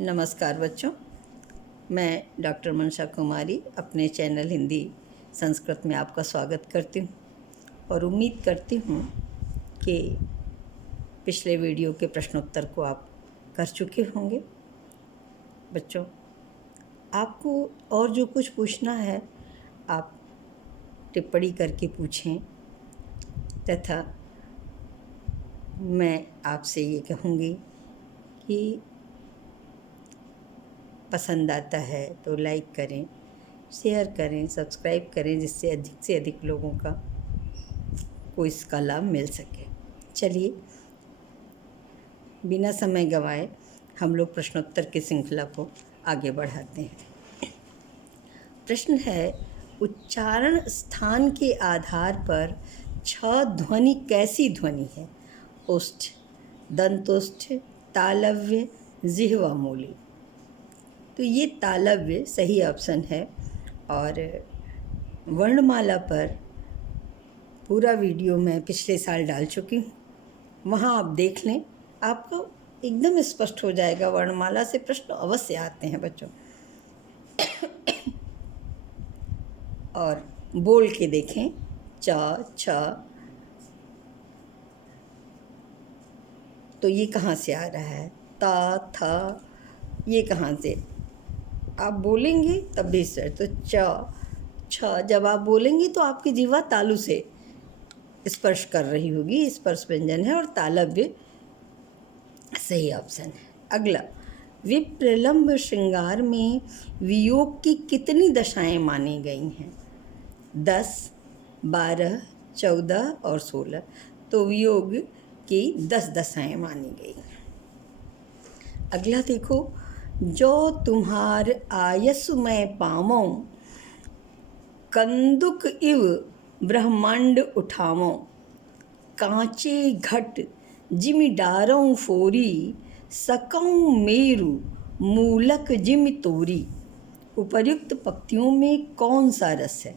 नमस्कार बच्चों, मैं डॉक्टर मनसा कुमारी अपने चैनल हिंदी संस्कृत में आपका स्वागत करती हूँ और उम्मीद करती हूँ कि पिछले वीडियो के प्रश्नोत्तर को आप कर चुके होंगे। बच्चों, आपको और जो कुछ पूछना है आप टिप्पणी करके पूछें तथा मैं आपसे ये कहूँगी कि पसंद आता है तो लाइक करें, शेयर करें, सब्सक्राइब करें, जिससे अधिक से अधिक लोगों को इसका लाभ मिल सके। चलिए बिना समय गंवाए हम लोग प्रश्नोत्तर की श्रृंखला को आगे बढ़ाते हैं। प्रश्न है, उच्चारण स्थान के आधार पर 6 ध्वनि कैसी ध्वनि है? उष्ठ, दंतुष्ठ, तालव्य, जिह्वा मूली। तो ये तालव्य सही ऑप्शन है और वर्णमाला पर पूरा वीडियो मैं पिछले साल डाल चुकी हूँ, वहाँ आप देख लें, आपको एकदम स्पष्ट हो जाएगा। वर्णमाला से प्रश्न अवश्य आते हैं बच्चों। और बोल के देखें, च, छ, तो ये कहाँ से आ रहा है? ता, था, ये कहाँ से? आप बोलेंगे तब भी सर, तो च, छ जब आप बोलेंगे तो आपकी जीवा तालु से स्पर्श कर रही होगी, स्पर्श व्यंजन है और तालव्य सही ऑप्शन है। अगला, विप्रलंब श्रृंगार में वियोग की कितनी दशाएं मानी गई हैं? 10, 12, 14 और 16। तो वियोग की 10 दशाएं मानी गई हैं। अगला देखो, जो तुम्हार आयसु मैं पावों, कंदुक इव ब्रह्मांड उठावों, कांचे घट जिमि डारों फोरी, सकौं मेरु मूलक जिमि तोरी। उपर्युक्त पंक्तियों में कौन सा रस है?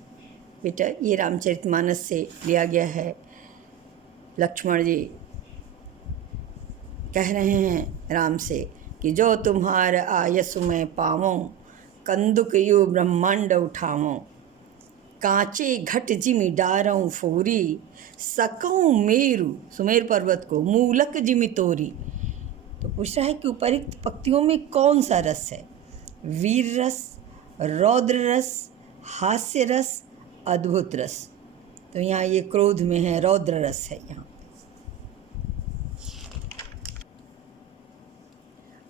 बेटा ये रामचरितमानस से लिया गया है। लक्ष्मण जी कह रहे हैं राम से कि जो तुम्हार आयसु मैं पावों, कंदुक यो ब्रह्मांड उठावों, कांचे घट जिमि डारों फोरी, सकौं मेरु सुमेर पर्वत को मूलक जिमि तोरी। तो पूछ रहा है कि उपरिक्त पंक्तियों में कौन सा रस है? वीर रस, रौद्र रस, हास्य रस, अद्भुत रस। तो यहाँ ये क्रोध में है, रौद्र रस है यहाँ।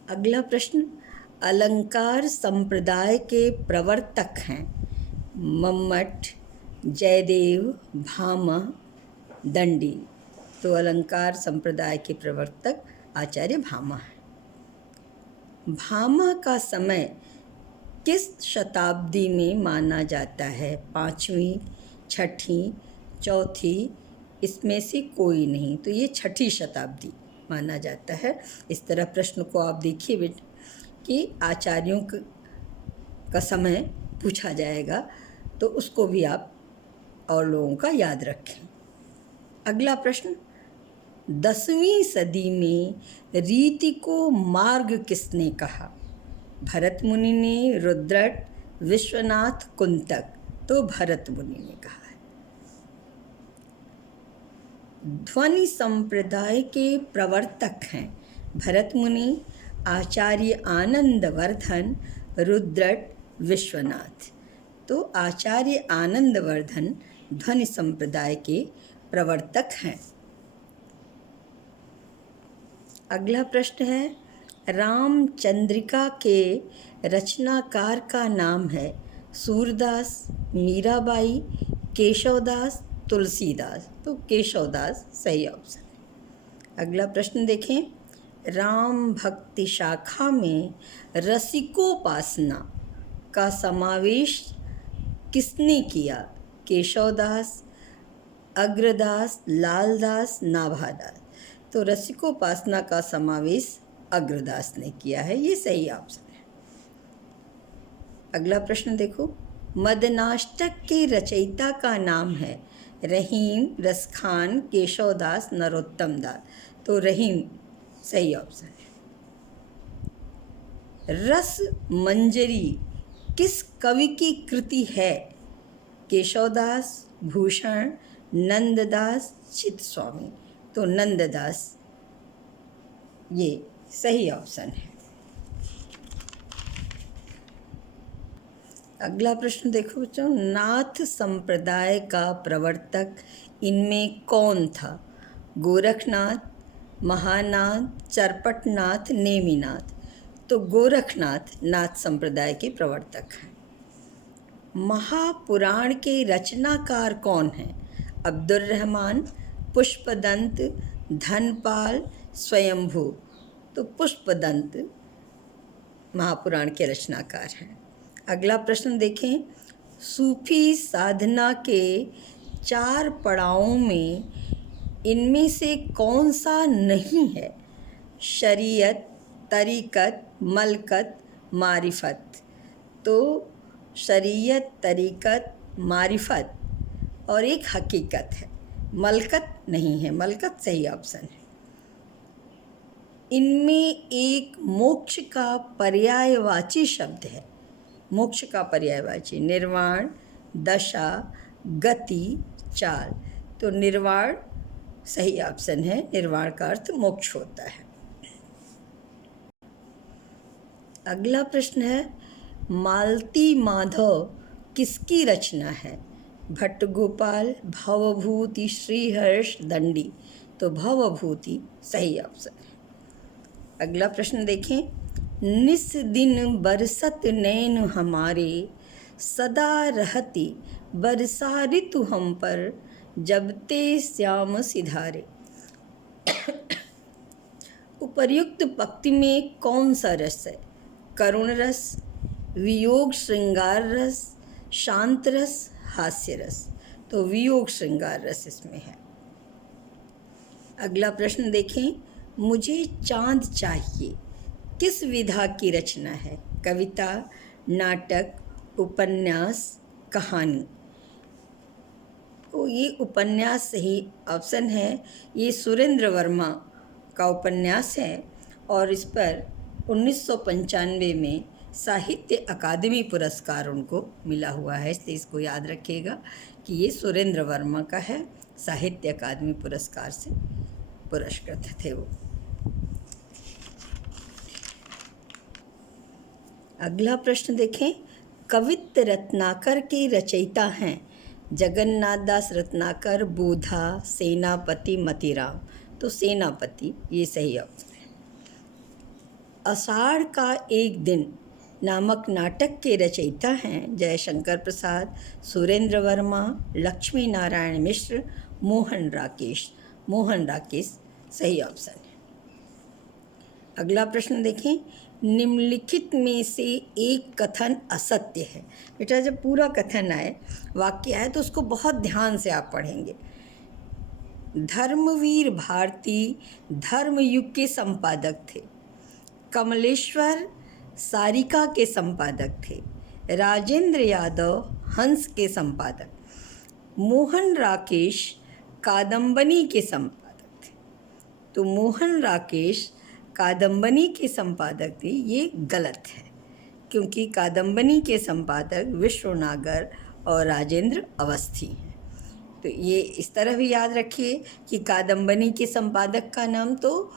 अगला प्रश्न, अलंकार संप्रदाय के प्रवर्तक हैं मम्मट, जयदेव, भामा, दंडी। तो अलंकार संप्रदाय के प्रवर्तक आचार्य भामा है। भामा का समय किस शताब्दी में माना जाता है? 5वीं, 6ठी, 4थी, इसमें से कोई नहीं। तो ये 6ठी शताब्दी माना जाता है। इस तरह प्रश्न को आप देखिए बेटा कि आचार्यों का समय पूछा जाएगा, तो उसको भी आप और लोगों का याद रखें। अगला प्रश्न, 10वीं सदी में रीति को मार्ग किसने कहा? भरत मुनि ने, रुद्रट, विश्वनाथ, कुंतक। तो भरत मुनि ने कहा है। ध्वनि संप्रदाय के प्रवर्तक हैं भरत मुनि, आचार्य आनंदवर्धन, रुद्रट, विश्वनाथ। तो आचार्य आनंदवर्धन ध्वनि संप्रदाय के प्रवर्तक हैं। अगला प्रश्न है, रामचंद्रिका के रचनाकार का नाम है सूरदास, मीराबाई, केशवदास, तुलसीदास। तो केशवदास सही ऑप्शन है। अगला प्रश्न देखें, राम भक्ति शाखा में रसिकोपासना का समावेश किसने किया? केशवदास, अग्रदास, लालदास, नाभादास। तो रसिकोपासना का समावेश अग्रदास ने किया है, ये सही ऑप्शन है। अगला प्रश्न देखो, मदनाष्टक के रचयिता का नाम है रहीम, रसखान, केशवदास, नरोत्तम दास। तो रहीम सही ऑप्शन है। रस मंजरी किस कवि की कृति है? केशवदास, भूषण, नंददास, चित्तस्वामी। तो नंददास ये सही ऑप्शन है। अगला प्रश्न देखो बच्चों, नाथ संप्रदाय का प्रवर्तक इनमें कौन था? गोरखनाथ, महानाथ, चरपटनाथ, नेमिनाथ। तो गोरखनाथ नाथ संप्रदाय के प्रवर्तक हैं। महापुराण के रचनाकार कौन हैं? अब्दुल रहमान, पुष्पदंत, धनपाल, स्वयंभू। तो पुष्पदंत महापुराण के रचनाकार हैं। अगला प्रश्न देखें, सूफी साधना के 4 पड़ावों में इनमें से कौन सा नहीं है? शरीयत, तरीक़त, मलकत, मारिफत। तो शरीयत, तरीक़त, मारिफत और एक हकीकत है, मलकत नहीं है। मलकत सही ऑप्शन है। इनमें एक मोक्ष का पर्यायवाची शब्द है। मोक्ष का पर्यायवाची निर्वाण, दशा, गति, चाल। तो निर्वाण सही ऑप्शन है। निर्वाण का अर्थ मोक्ष होता है। अगला प्रश्न है, मालती माधव किसकी रचना है? भट्टगोपाल, भवभूति, श्रीहर्ष, दंडी। तो भवभूति सही ऑप्शन है। अगला प्रश्न देखें, निस दिन बरसत नैन हमारे, सदा रहती बरसा ऋतु हम पर, जब ते श्याम सिधारे। उपर्युक्त पंक्ति में कौन सा रस है? करुण रस, वियोग श्रृंगार रस, शांत रस, हास्य रस। तो वियोग श्रृंगार रस इसमें है। अगला प्रश्न देखें, मुझे चांद चाहिए किस विधा की रचना है? कविता, नाटक, उपन्यास, कहानी। तो ये उपन्यास सही ऑप्शन है। ये सुरेंद्र वर्मा का उपन्यास है और इस पर 1995 में साहित्य अकादमी पुरस्कार उनको मिला हुआ है। इसलिए इसको याद रखिएगा कि ये सुरेंद्र वर्मा का है, साहित्य अकादमी पुरस्कार से पुरस्कृत थे वो। अगला प्रश्न देखें, कवित्त रत्नाकर के रचयिता हैं जगन्नाथ दास रत्नाकर, बोधा, सेनापति, मतीराम। तो सेनापति ये सही ऑप्शन है। आषाढ़ का एक दिन नामक नाटक के रचयिता हैं जयशंकर प्रसाद, सुरेंद्र वर्मा, लक्ष्मी नारायण मिश्र, मोहन राकेश। मोहन राकेश सही ऑप्शन है। अगला प्रश्न देखें, निम्नलिखित में से एक कथन असत्य है। बेटा जब पूरा कथन आए, वाक्य आए, तो उसको बहुत ध्यान से आप पढ़ेंगे। धर्मवीर भारती धर्मयुग के संपादक थे। कमलेश्वर सारिका के संपादक थे। राजेंद्र यादव हंस के संपादक। मोहन राकेश कादम्बनी के संपादक थे। तो मोहन राकेश कादम्बनी के संपादक थे, ये गलत है, क्योंकि कादम्बनी के संपादक विश्वनागर और राजेंद्र अवस्थी हैं। तो ये इस तरह भी याद रखिए कि कादम्बनी के संपादक का नाम तो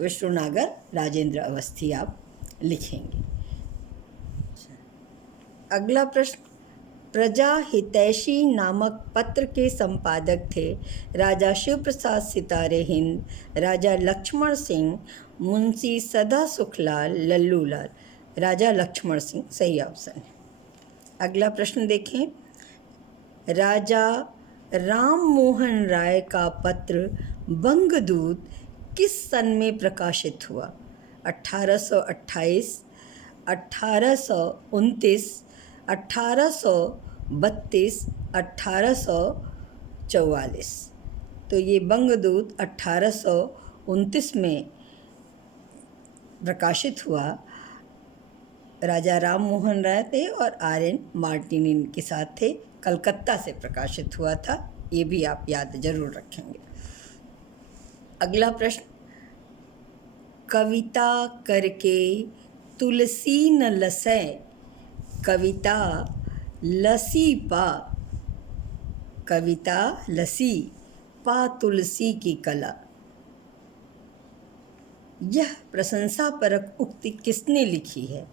विश्वनागर, राजेंद्र अवस्थी आप लिखेंगे। अगला प्रश्न, प्रजा हितैषी नामक पत्र के संपादक थे राजा शिव प्रसाद सितारे हिंद, राजा लक्ष्मण सिंह, मुंशी सदा सुखलाल, लल्लूलाल। राजा लक्ष्मण सिंह सही ऑप्शन है। अगला प्रश्न देखें, राजा राम मोहन राय का पत्र बंगदूत किस सन में प्रकाशित हुआ? 1828, 1829, 1832, 1844। तो ये बंगदूत 1829 में प्रकाशित हुआ। राजा राम मोहन राय थे और RN मार्टिन इनके साथ थे। कलकत्ता से प्रकाशित हुआ था, ये भी आप याद जरूर रखेंगे। अगला प्रश्न, कविता करके तुलसी न लसै कविता लसी पा, कविता लसी पा तुलसी की कला। यह प्रशंसापरक उक्ति किसने लिखी है?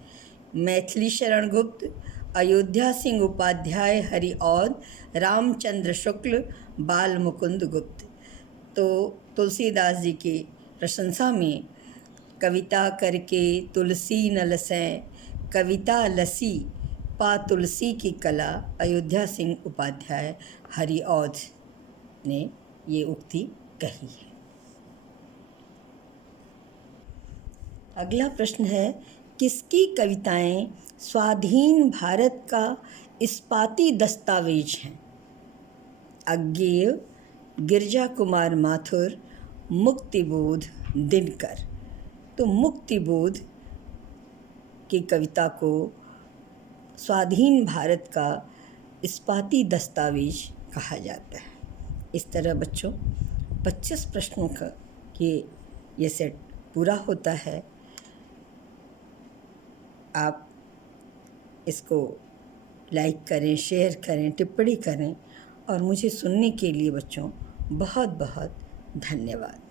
मैथिली शरण गुप्त, अयोध्या सिंह उपाध्याय हरिऔध, रामचंद्र शुक्ल, बाल मुकुंद गुप्त। तो तुलसीदास जी की प्रशंसा में कविता करके तुलसी न लसै, कविता लसी पा तुलसी की कला, अयोध्या सिंह उपाध्याय हरिऔध ने ये उक्ति कही है। अगला प्रश्न है, किसकी कविताएं स्वाधीन भारत का इस्पाती दस्तावेज हैं? अज्ञेय, गिरजा कुमार माथुर, मुक्तिबोध, दिनकर। तो मुक्तिबोध की कविता को स्वाधीन भारत का इस्पाती दस्तावेज कहा जाता है। इस तरह बच्चों 25 प्रश्नों का ये सेट पूरा होता है। आप इसको लाइक करें, शेयर करें, टिप्पणी करें और मुझे सुनने के लिए बच्चों बहुत बहुत धन्यवाद।